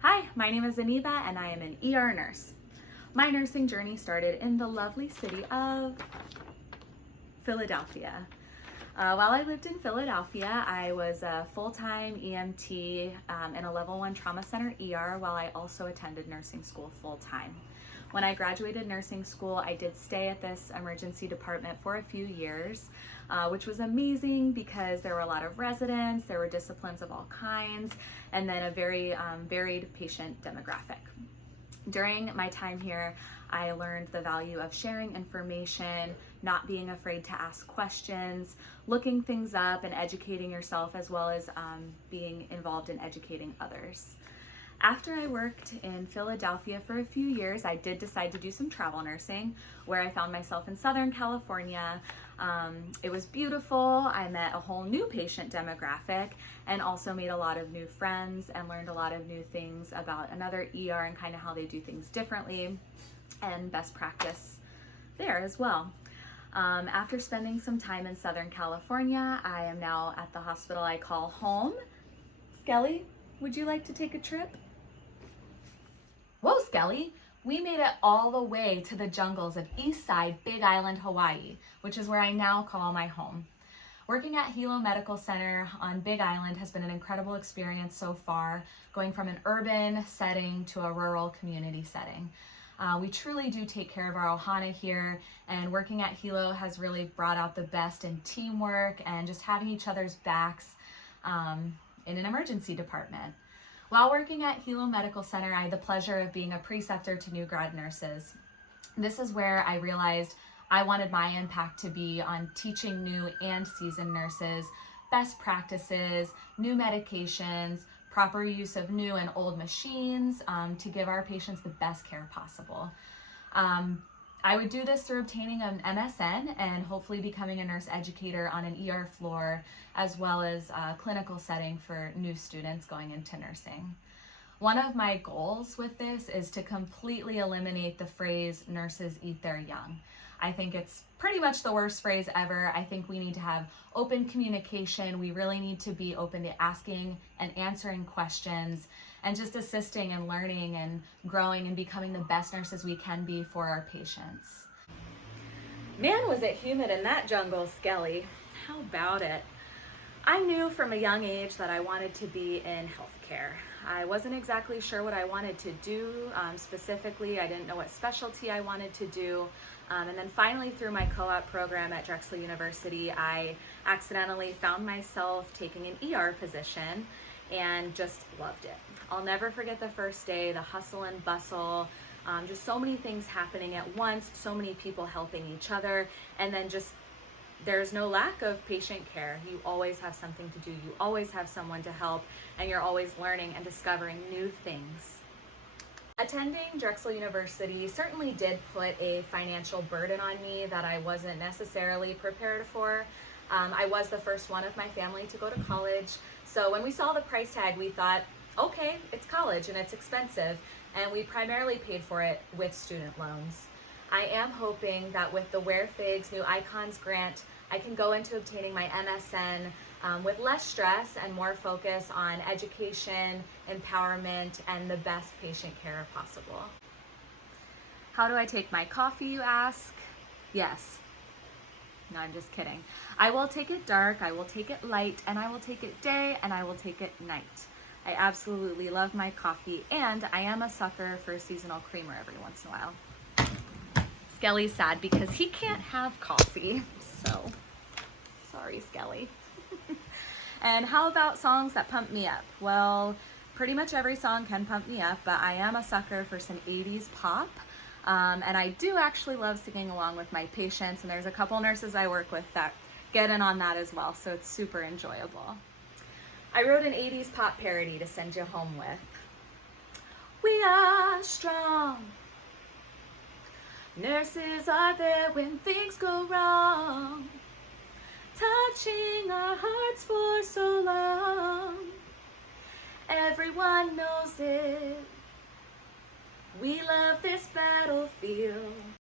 Hi, my name is Aniba and I am an ER nurse. My nursing journey started in the lovely city of Philadelphia. While I lived in Philadelphia, I was a full-time EMT in a level 1 trauma center ER while I also attended nursing school full-time. When I graduated nursing school, I did stay at this emergency department for a few years, which was amazing because there were a lot of residents, there were disciplines of all kinds, and then a very varied patient demographic. During my time here, I learned the value of sharing information, not being afraid to ask questions, looking things up and educating yourself, as well as being involved in educating others. After I worked in Philadelphia for a few years, I did decide to do some travel nursing, where I found myself in Southern California. It was beautiful. I met a whole new patient demographic and also made a lot of new friends and learned a lot of new things about another ER and kind of how they do things differently and best practice there as well. After spending some time in Southern California, I am now at the hospital I call home. Skelly, would you like to take a trip? Whoa, Skelly, we made it all the way to the jungles of Eastside, Big Island, Hawaii, which is where I now call my home. Working at Hilo Medical Center on Big Island has been an incredible experience so far, going from an urban setting to a rural community setting. We truly do take care of our ohana here, and working at Hilo has really brought out the best in teamwork and just having each other's backs in an emergency department. While working at Hilo Medical Center, I had the pleasure of being a preceptor to new grad nurses. This is where I realized I wanted my impact to be on teaching new and seasoned nurses best practices, new medications, proper use of new and old machines to give our patients the best care possible. I would do this through obtaining an MSN and hopefully becoming a nurse educator on an ER floor, as well as a clinical setting for new students going into nursing. One of my goals with this is to completely eliminate the phrase nurses eat their young. I think it's pretty much the worst phrase ever. I think we need to have open communication. We really need to be open to asking and answering questions and just assisting and learning and growing and becoming the best nurses we can be for our patients. Man, was it humid in that jungle, Skelly. How about it? I knew from a young age that I wanted to be in healthcare. I wasn't exactly sure what I wanted to do specifically. I didn't know what specialty I wanted to do. And then finally, through my co-op program at Drexel University, I accidentally found myself taking an ER position and just loved it. I'll never forget the first day, the hustle and bustle, just so many things happening at once, so many people helping each other, and then just there's no lack of patient care. You always have something to do. You always have someone to help, and you're always learning and discovering new things. Attending Drexel University certainly did put a financial burden on me that I wasn't necessarily prepared for. I was the first one of my family to go to college, so when we saw the price tag, we thought, okay, it's college and it's expensive, and we primarily paid for it with student loans. I am hoping that with the Wear Figs New Icons grant, I can go into obtaining my MSN with less stress and more focus on education, empowerment, and the best patient care possible. How do I take my coffee, you ask? Yes. No, I'm just kidding. I will take it dark, I will take it light, and I will take it day, and I will take it night. I absolutely love my coffee, and I am a sucker for a seasonal creamer every once in a while. Skelly's sad because he can't have coffee, so sorry, Skelly. And how about songs that pump me up? Well, pretty much every song can pump me up, but I am a sucker for some 80s pop. And I do actually love singing along with my patients, and there's a couple nurses I work with that get in on that as well, so it's super enjoyable. I wrote an 80s pop parody to send you home with. We are strong. Nurses are there when things go wrong, touching our hearts for so long. Everyone knows it. We love this battlefield.